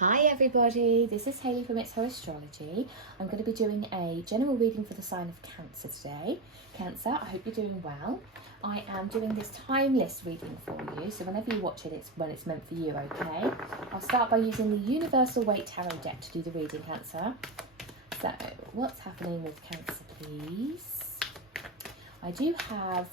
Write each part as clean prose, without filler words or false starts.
Hi everybody, this is Hayley from It's Her Astrology. I'm going to be doing a general reading for the sign of Cancer today. Cancer, I hope you're doing well. I am doing this timeless reading for you, so whenever you watch it, it's when it's meant for you, okay? I'll start by using the Universal Weight Tarot deck to do the reading, Cancer. So, what's happening with Cancer, please? I do have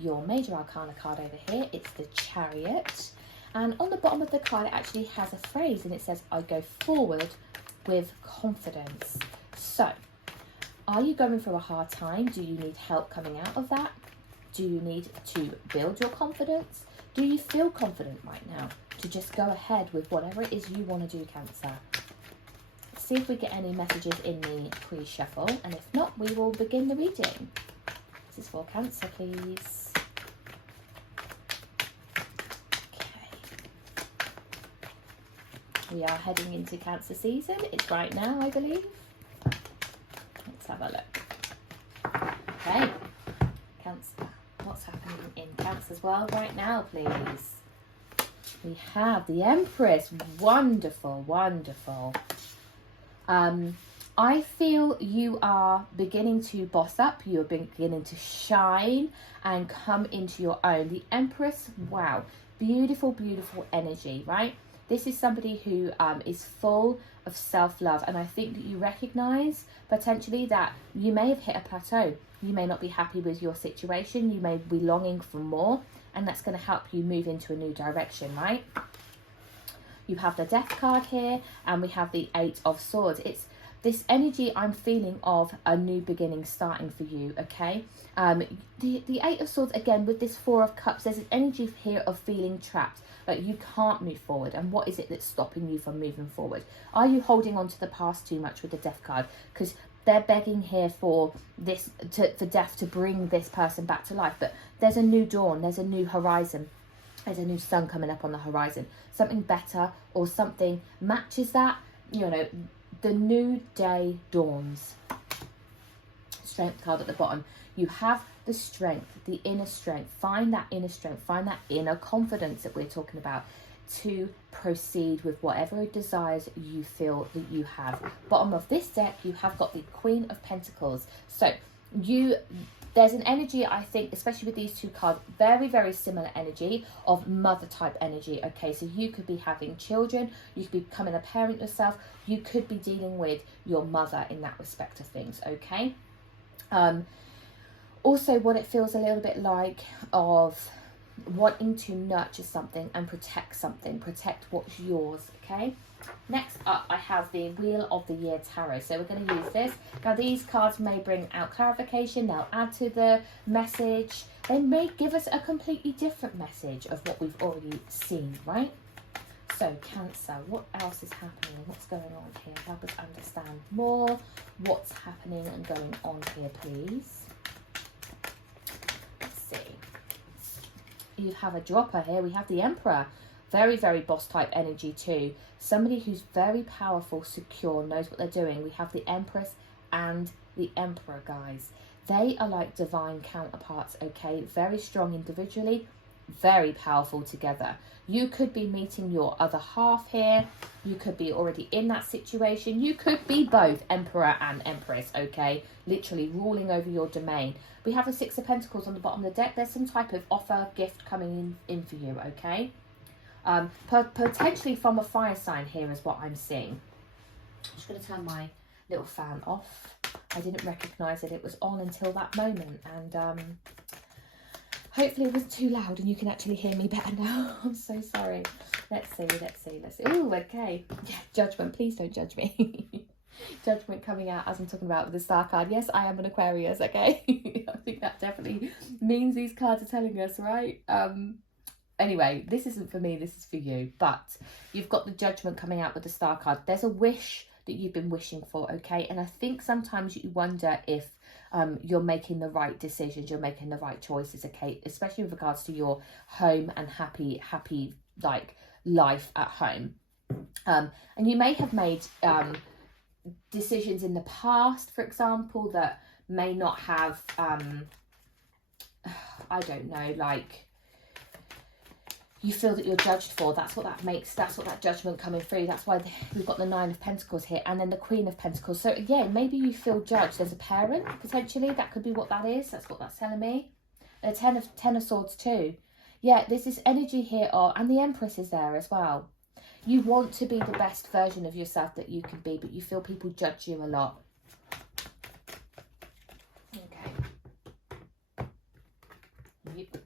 your Major Arcana card over here. It's the Chariot. And on the bottom of the card, it actually has a phrase and it says, I go forward with confidence. So, are you going through a hard time? Do you need help coming out of that? Do you need to build your confidence? Do you feel confident right now to just go ahead with whatever it is you want to do, Cancer? See if we get any messages in the pre-shuffle. And if not, we will begin the reading. This is for Cancer, please. We are heading into Cancer season. It's right now, I believe. Let's have a look. Okay, Cancer. What's happening in Cancer's world right now, please? We have the Empress. Wonderful, wonderful. I feel you are beginning to boss up. You're beginning to shine and come into your own. The Empress, wow. Beautiful, beautiful energy, right? This is somebody who is full of self-love, and I think that you recognise potentially that you may have hit a plateau. You may not be happy with your situation. You may be longing for more, and that's going to help you move into a new direction, right? You have the Death card here, and we have the Eight of Swords. It's this energy I'm feeling of a new beginning starting for you, okay? The Eight of Swords, again, with this Four of Cups, there's an energy here of feeling trapped. Like you can't move forward, and what is it that's stopping you from moving forward? Are you holding on to the past too much with the Death card? Because they're begging here for this, for death to bring this person back to life. But there's a new dawn, there's a new horizon, there's a new sun coming up on the horizon. Something better or something matches that. You know, the new day dawns. Strength card at the bottom. You have the strength, the inner strength. Find that inner strength, find that inner confidence that we're talking about to proceed with whatever desires you feel that you have. Bottom of this deck, you have got the Queen of Pentacles. So there's an energy, I think, especially with these two cards, very, very similar energy of mother type energy. Okay, so you could be having children, you could be becoming a parent yourself, you could be dealing with your mother in that respect of things, okay? Also, what it feels a little bit like of wanting to nurture something and protect something, protect what's yours, okay? Next up, I have the Wheel of the Year Tarot. So we're going to use this. Now, these cards may bring out clarification. They'll add to the message. They may give us a completely different message of what we've already seen, right? So, Cancer, what else is happening? What's going on here? Help us understand more what's happening and going on here, please. Let's see. You have a dropper here. We have the Emperor. Very, very boss type energy too. Somebody who's very powerful, secure, knows what they're doing. We have the Empress and the Emperor, guys. They are like divine counterparts, okay? Very strong individually, very powerful together. You could be meeting your other half here. You could be already in that situation. You could be both Emperor and Empress, okay? Literally ruling over your domain. We have the Six of Pentacles on the bottom of the deck. There's some type of offer, gift coming in for you, okay? Potentially from a fire sign here is what I'm seeing. I'm just going to turn my little fan off. I didn't recognise that it was on until that moment, and hopefully it wasn't too loud and you can actually hear me better now. I'm so sorry. Let's see. Oh, okay. Yeah, judgment. Please don't judge me. Judgment coming out as I'm talking about with the Star card. Yes, I am an Aquarius, okay? I think that definitely means these cards are telling us, right? Anyway, this isn't for me, this is for you. But you've got the Judgment coming out with the Star card. There's a wish that you've been wishing for, okay? And I think sometimes you wonder if you're making the right decisions, you're making the right choices, okay? Especially with regards to your home and happy, like, life at home. And you may have made decisions in the past, for example, that may not have, I don't know, like, you feel that you're judged for. That's what that judgment coming through. That's why we've got the 9 of Pentacles here, and then the Queen of Pentacles. So yeah, maybe you feel judged. There's a parent, potentially. That could be what that is. That's what that's telling me. The 10 of Swords too. Yeah, there's this energy here, and the Empress is there as well. You want to be the best version of yourself that you can be, but you feel people judge you a lot. Okay. Yep.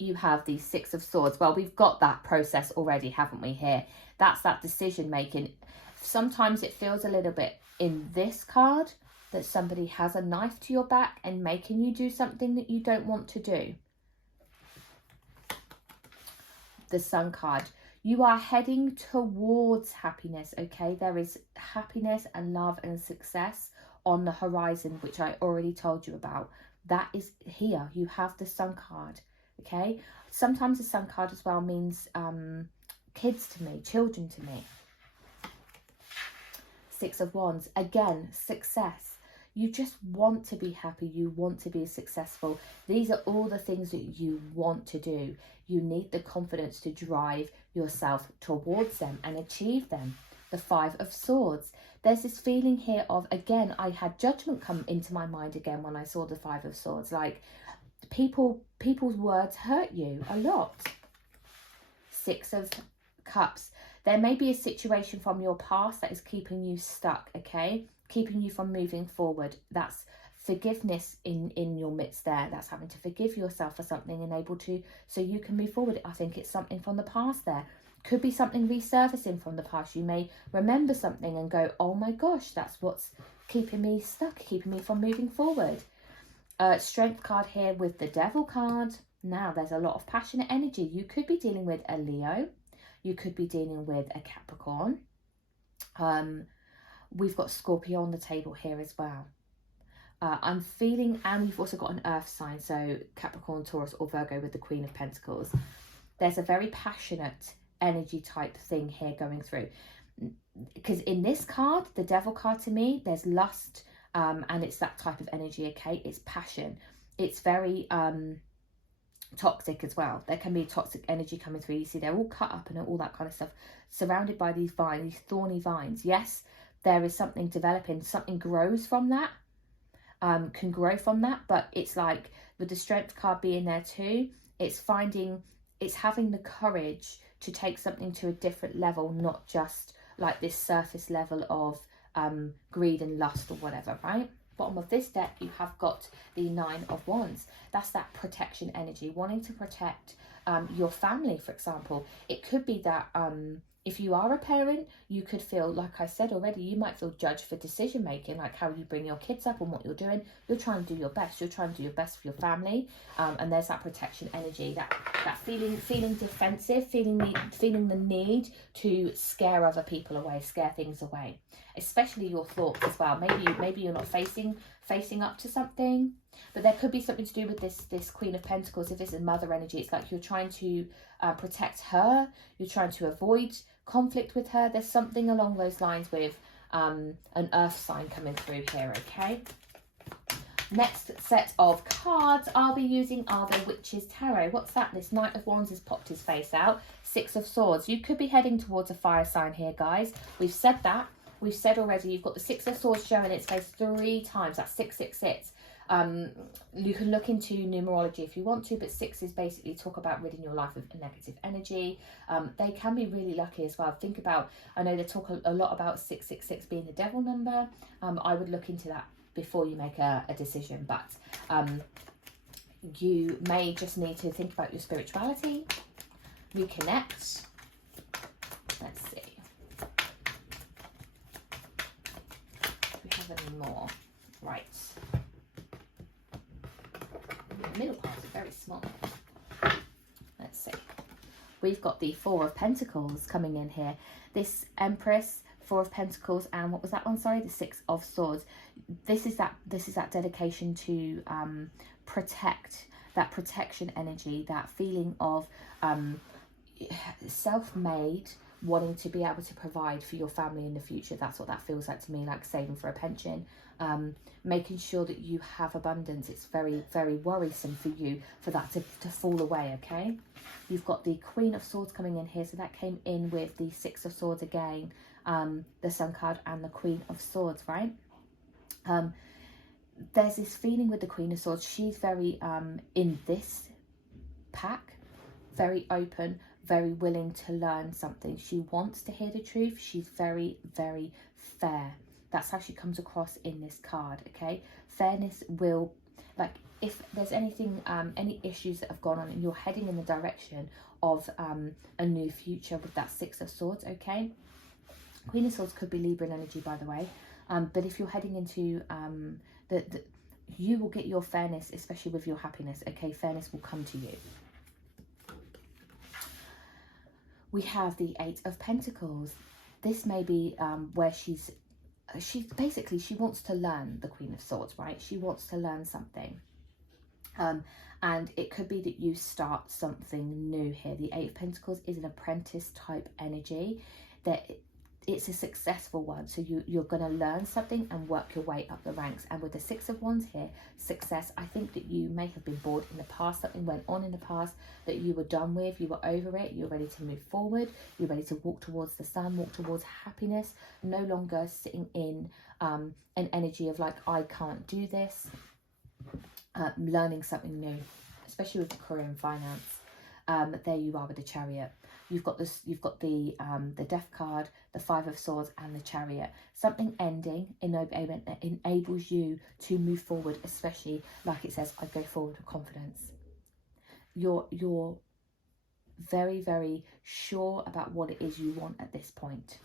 You have the 6 of Swords. Well, we've got that process already, haven't we, here? That's that decision making. Sometimes it feels a little bit in this card that somebody has a knife to your back and making you do something that you don't want to do. The Sun card. You are heading towards happiness, okay? There is happiness and love and success on the horizon, which I already told you about. That is here. You have the Sun card, okay? Sometimes the Sun card as well means kids to me, children to me. 6 of Wands. Again, success. You just want to be happy. You want to be successful. These are all the things that you want to do. You need the confidence to drive yourself towards them and achieve them. The 5 of Swords. There's this feeling here of, again, I had judgment come into my mind again when I saw the 5 of Swords. Like, people's words hurt you a lot. 6 of Cups. There may be a situation from your past that is keeping you stuck, okay? Keeping you from moving forward. That's forgiveness in your midst there. That's having to forgive yourself for something and able to, so you can move forward. I think it's something from the past there. Could be something resurfacing from the past. You may remember something and go, oh my gosh, that's what's keeping me stuck, keeping me from moving forward. Strength card here with the Devil card. Now there's a lot of passionate energy. You could be dealing with a Leo. You could be dealing with a Capricorn. We've got Scorpio on the table here as well. I'm feeling, and we've also got an earth sign, so Capricorn, Taurus or Virgo with the Queen of Pentacles. There's a very passionate energy type thing here going through. Because in this card, the Devil card to me, there's lust, and it's that type of energy, okay? It's passion. It's very toxic as well. There can be toxic energy coming through. You see, they're all cut up and all that kind of stuff, surrounded by these vines, these thorny vines. Yes, there is something developing, something grows from that, can grow from that, but it's like with the Strength card being there too, it's having the courage to take something to a different level, not just like this surface level of greed and lust or whatever, right? Bottom of this deck, you have got the 9 of Wands. That's that protection energy, wanting to protect your family, for example. It could be that if you are a parent, you could feel, like I said already, you might feel judged for decision making, like how you bring your kids up and what you're doing. You're trying to do your best. You're trying to do your best for your family, and there's that protection energy, that feeling defensive, feeling the need to scare other people away, scare things away, especially your thoughts as well. Maybe you're not facing up to something, but there could be something to do with this Queen of Pentacles. If this is mother energy, it's like you're trying to protect her. You're trying to avoid conflict with her. There's something along those lines with an earth sign coming through here, okay? Next set of cards I'll be using are the Witch's Tarot. What's that? This Knight of Wands has popped his face out. 6 of Swords. You could be heading towards a fire sign here, guys. We've said that. We've said already, you've got the 6 of Swords showing its face 3 times. That's 666. You can look into numerology if you want to, but 6 is basically talk about ridding your life of negative energy. They can be really lucky as well. Think about, I know they talk a lot about 666 being the devil number. I would look into that before you make a decision, but you may just need to think about your spirituality, reconnect. Let's see if we have any more. Right. The middle part is very small. Let's see. We've got the 4 of Pentacles coming in here. This Empress, 4 of Pentacles, and what was that one? Sorry, the 6 of Swords. This is that dedication to protect, that protection energy, that feeling of self-made, wanting to be able to provide for your family in the future. That's what that feels like to me, like saving for a pension, making sure that you have abundance. It's very, very worrisome for you for that to fall away, okay? You've got the Queen of Swords coming in here, so that came in with the Six of Swords again, the Sun card and the Queen of Swords, right? There's this feeling with the Queen of Swords. She's very, in this pack, very open, very willing to learn something. She wants to hear the truth. She's very, very fair. That's how she comes across in this card, okay? Fairness will, like, if there's anything, any issues that have gone on and you're heading in the direction of a new future with that Six of Swords, okay? Queen of Swords could be Libra energy, by the way. But if you're heading into you will get your fairness, especially with your happiness, okay? Fairness will come to you. We have the Eight of Pentacles. This may be where she's basically, she wants to learn, the Queen of Swords, right? She wants to learn something. And it could be that you start something new here. The Eight of Pentacles is an apprentice type energy, that it's a successful one. So you're going to learn something and work your way up the ranks. And with the Six of Wands here, success, I think that you may have been bored in the past. Something went on in the past that you were done with. You were over it. You're ready to move forward. You're ready to walk towards the sun, walk towards happiness. No longer sitting in an energy of like, I can't do this. Learning something new, especially with the career and finance. There you are with the Chariot. You've got this. You've got the Death card, the Five of Swords, and the Chariot. Something ending enables you to move forward, especially like it says, I go forward with confidence. You're very, very sure about what it is you want at this point.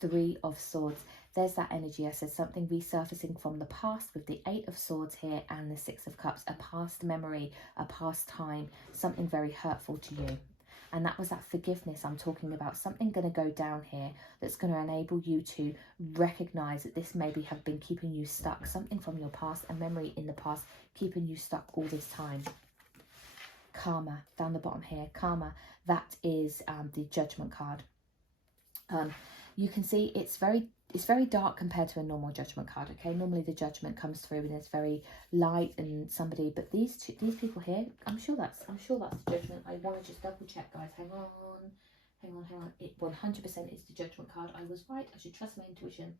Three of Swords. There's that energy. I said something resurfacing from the past with the Eight of Swords here and the Six of Cups. A past memory, a past time, something very hurtful to you. And that was that forgiveness I'm talking about. Something going to go down here that's going to enable you to recognize that this maybe have been keeping you stuck. Something from your past, a memory in the past, keeping you stuck all this time. Karma, down the bottom here. Karma, that is the Judgment card. You can see it's very dark compared to a normal Judgment card, okay? Normally the Judgment comes through and it's very light and somebody, but these people here, I'm sure that's the Judgment. I want to just double check, guys. Hang on. It 100% is the Judgment card. I was right. I should trust my intuition.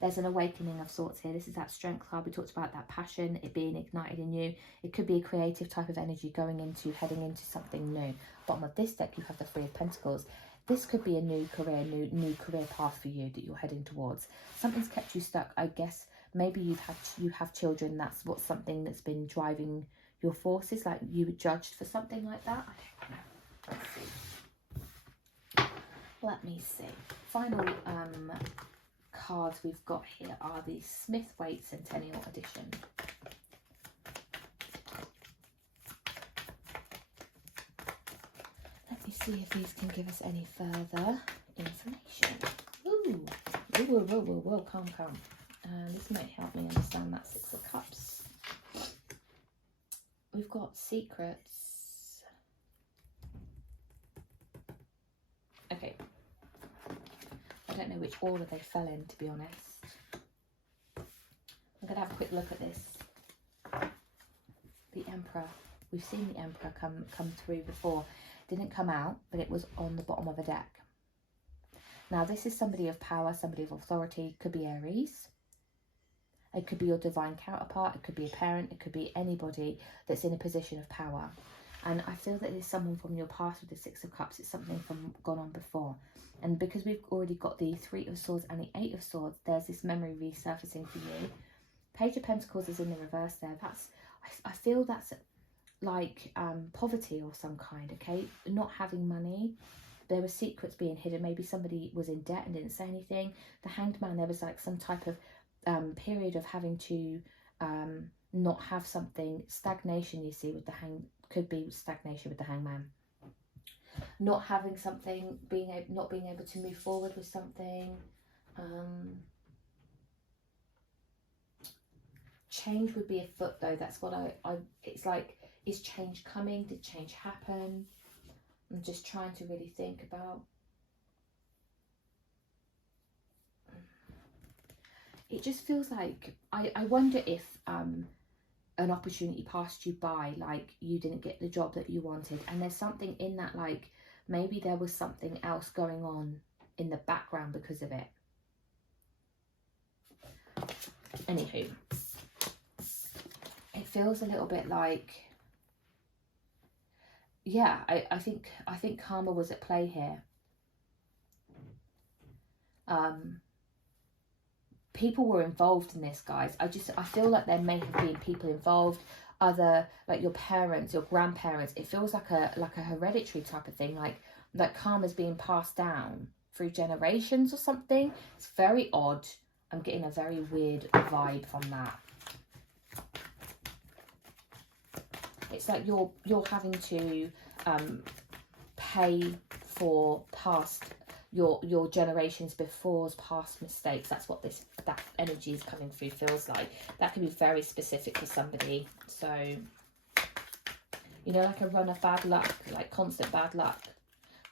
There's an awakening of sorts here. This is that Strength card. We talked about that passion, it being ignited in you. It could be a creative type of energy heading into something new. Bottom of this deck, you have the Three of Pentacles. This could be a new career, new career path for you that you're heading towards. Something's kept you stuck. I guess maybe you have children. That's what something that's been driving your forces. Like you were judged for something like that. I don't know. Let me see. Final cards we've got here are the Smith-Waite Centennial Edition. See if these can give us any further information. Whoa, calm. This might help me understand that Six of Cups. We've got secrets. Okay. I don't know which order they fell in, to be honest. I'm going to have a quick look at this. The Emperor. We've seen the Emperor come through before. Didn't come out, but it was on the bottom of a deck. Now this is somebody of power, somebody of authority. Could be Aries, it could be your divine counterpart, it could be a parent, it could be anybody that's in a position of power. And I feel that there's someone from your past with the Six of Cups. It's something from gone on before, and because we've already got the Three of Swords and the Eight of Swords, there's this memory resurfacing for you. Page of Pentacles is in the reverse there. I feel that's like poverty or some kind, okay? Not having money. There were secrets being hidden. Maybe somebody was in debt and didn't say anything. The Hanged Man, there was like some type of period of having to not have something. Stagnation, you see, with the could be stagnation with the Hangman. Not having something, not being able to move forward with something. Change would be afoot though. That's what it's like. Is change coming? Did change happen? I'm just trying to really think about. It just feels like, I wonder if an opportunity passed you by, like you didn't get the job that you wanted, and there's something in that, like maybe there was something else going on in the background because of it. Anywho, it feels a little bit like, yeah, I think karma was at play here. People were involved in this, guys. I feel like there may have been people involved, other, like your parents, your grandparents. It feels like a hereditary type of thing, like karma's being passed down through generations or something. It's very odd. I'm getting a very weird vibe from that. It's like you're having to pay for past your generations before's past mistakes. That's what that energy is coming through feels like. That can be very specific to somebody. So, you know, like a run of bad luck, like constant bad luck.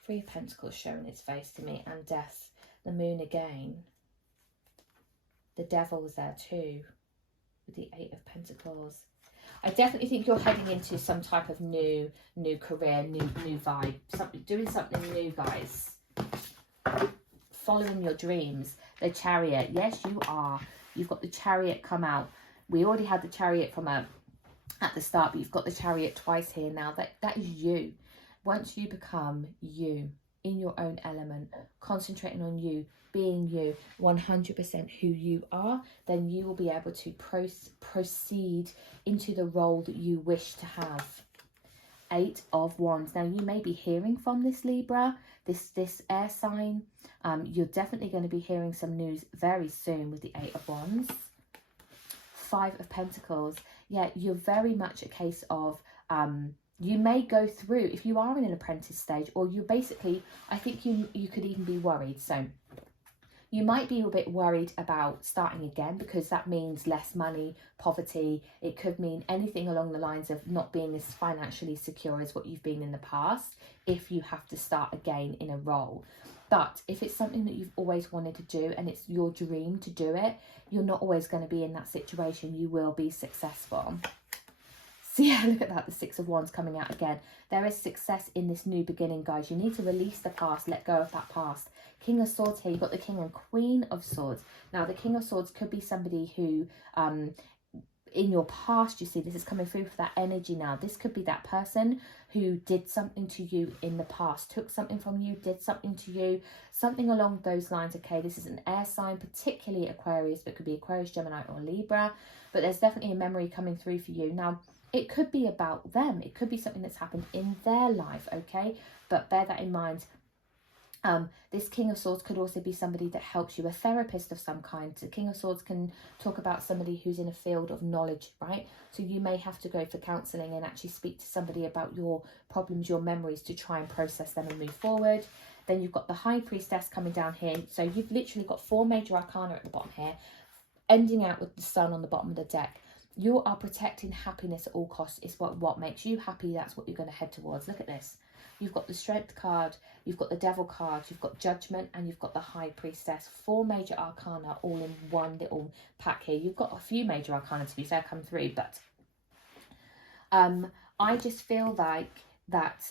3 of Pentacles showing its face to me, and death. The moon again. The devil's there too, with the 8 of Pentacles. I definitely think you're heading into some type of new career, new vibe, doing something new, guys. Following your dreams. The Chariot, yes, you are. You've got the Chariot come out. We already had the Chariot from at the start, but you've got the Chariot twice here now. That is you. Once you become you in your own element, concentrating on you, being you, 100% who you are, then you will be able to proceed into the role that you wish to have. 8 of Wands. Now, you may be hearing from this Libra, this air sign. You're definitely going to be hearing some news very soon with the 8 of Wands. 5 of Pentacles. Yeah, you're very much a case of, you may go through, if you are in an apprentice stage, or you basically, I think you could even be worried. So you might be a bit worried about starting again, because that means less money, poverty. It could mean anything along the lines of not being as financially secure as what you've been in the past if you have to start again in a role. But if it's something that you've always wanted to do and it's your dream to do it, you're not always going to be in that situation. You will be successful. So yeah, look at that, the 6 of Wands coming out again. There is success in this new beginning, guys. You need to release the past, let go of that past. King of Swords here, you've got the King and Queen of Swords. Now, the King of Swords could be somebody who, in your past, you see, this is coming through for that energy now. This could be that person who did something to you in the past, took something from you, did something to you, something along those lines, okay? This is an air sign, particularly Aquarius, but it could be Aquarius, Gemini, or Libra. But there's definitely a memory coming through for you. Now, it could be about them. It could be something that's happened in their life, okay? But bear that in mind. This King of Swords could also be somebody that helps you, a therapist of some kind. The King of Swords can talk about somebody who's in a field of knowledge, right? So you may have to go for counselling and actually speak to somebody about your problems, your memories, to try and process them and move forward. Then you've got the High Priestess coming down here. So you've literally got 4 major arcana at the bottom here, ending out with the Sun on the bottom of the deck. You are protecting happiness at all costs. It's what makes you happy. That's what you're going to head towards. Look at this. You've got the Strength card, you've got the Devil card, you've got Judgment, and you've got the High Priestess. 4 major arcana all in one little pack here. You've got a few major arcana, to be fair, come through, but I just feel like that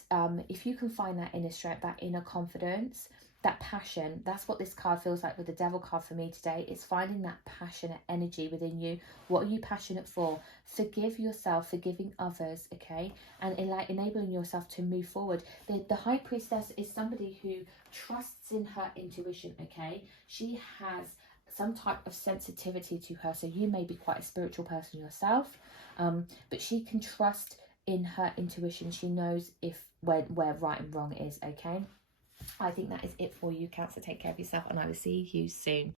if you can find that inner strength, that inner confidence, that passion, that's what this card feels like with the Devil card for me today. It's finding that passionate energy within you. What are you passionate for? Forgive yourself, forgiving others, okay? And enabling yourself to move forward. The High Priestess is somebody who trusts in her intuition, okay? She has some type of sensitivity to her. So you may be quite a spiritual person yourself, but she can trust in her intuition. She knows where right and wrong is, okay? I think that is it for you, Cancer. Take care of yourself, and I will see you soon.